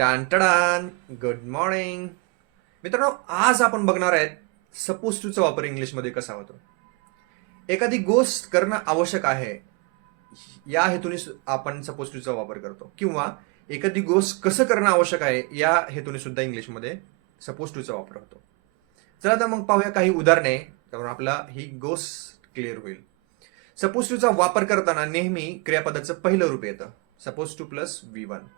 टान good morning मित्रांनो. आज आपण बघणार आहेत सपोज टूचा वापर इंग्लिशमध्ये कसा होतो. एखादी गोष्ट करणं आवश्यक आहे या हेतूने आपण सपोज टूचा वापर करतो, किंवा एखादी गोष्ट कसं करणं आवश्यक आहे या हेतूने सुद्धा इंग्लिशमध्ये सपोज टूचा वापर होतो. चला तर मग पाहूया काही उदाहरणे, त्यामुळे आपला ही गोष्ट क्लिअर होईल. सपोज टूचा वापर करताना नेहमी क्रियापदाचं पहिलं रूप येतं, सपोज टू प्लस V1.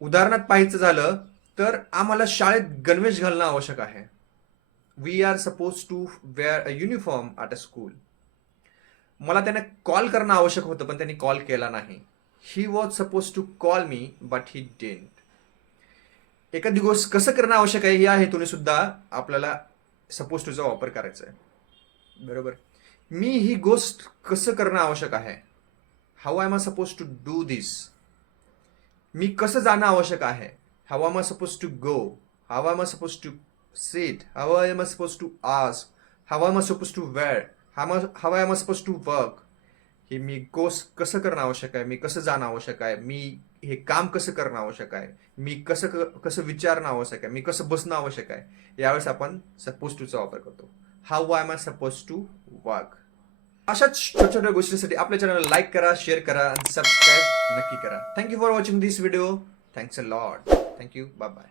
उदाहरणात पाहायचं झालं तर आम्हाला शाळेत गणवेश घालणं आवश्यक आहे. We are suppose to wear a uniform at a school. मला त्याने कॉल करणं आवश्यक होतं पण त्यांनी कॉल केला नाही. He was suppose to call me but he didn't. एखादी गोष्ट कसं करणं आवश्यक आहे या हेतूने सुद्धा आपल्याला सपोज टूचा वापर करायचा आहे. बरोबर. मी ही गोष्ट कसं करणं आवश्यक आहे. How I am suppose to do this. मी कसं जाणं आवश्यक आहे. How am I suppose to go. How am I suppose to sit. How am I suppose to ask. How am I suppose to wear. How am I suppose to work. हे मी कसं करणं आवश्यक आहे. मी कसं जाणं आवश्यक आहे. मी हे काम कसं करणं आवश्यक आहे. मी कसं विचारणं आवश्यक आहे. मी कसं बसणं आवश्यक आहे. यावेळेस आपण सपोज टूचा वापर करतो. How am I suppose to work. अशाच छोट्या छोट्या गोष्टींसाठी आपल्या चॅनलला लाईक करा, शेअर करा आणि सबस्क्राईब नक्की करा. Thank you for watching this video. Thanks a lot. Thank you. Bye bye.